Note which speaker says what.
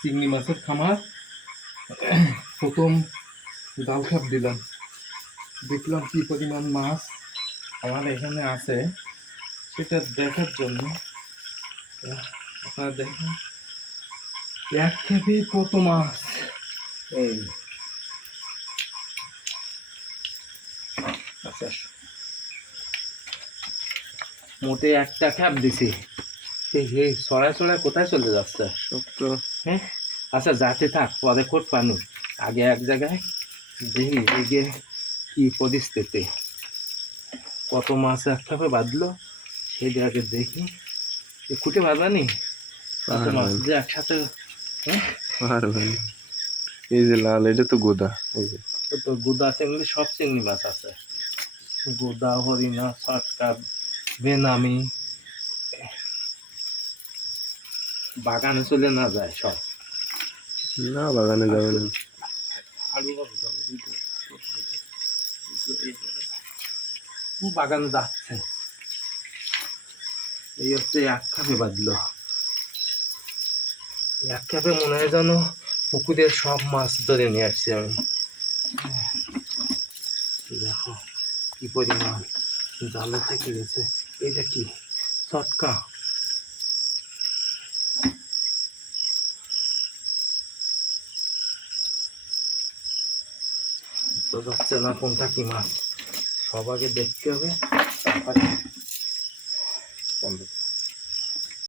Speaker 1: চিংড়ি মাছের খামার। প্রথম জাল খাপ দিলাম। দেখলাম কি পরিমাণ মাছ আমার এখানে আছে। সেটা দেখার জন্য। দেখুন। এক খেপে কত মাছ। এই। আচ্ছা মোটে একটা খ্যাপ দিছি। এই এই সরায় সরায় কোথায় চলে যাচ্ছে? হ্যাঁ আচ্ছা যাতে থাক পরে কোট পানু। আগে এক জায়গায় দেখি এদিকে কি পরিস্থিতি। কত মাছ একসাথে বাঁধলো সেই আগে দেখি। এ খুঁটে কত মাছ যে একসাথে হ্যাঁ
Speaker 2: এই যে লাল এটা তো গোদা। এই যে।
Speaker 1: তো গুদা চিংড়ি সব চিংড়ি মাছ আছে। গুদা হরিণা সটকা আমি? বাগানে চলে না যায় সব?
Speaker 2: না বাগানে যাবে না।
Speaker 1: বাগানে যাচ্ছে। এই হচ্ছে এক খাপে বাঁধলো এক খাপে মনে হয় যেন পুকুরের সব মাছ ধরে নিয়ে আসছি আমি। দেখো কি পরিমাণ জালে থেকে গেছে। এটা কি? চটকা তো যাচ্ছে না কোনটা কি মাছ? সবাইকে দেখতে হবে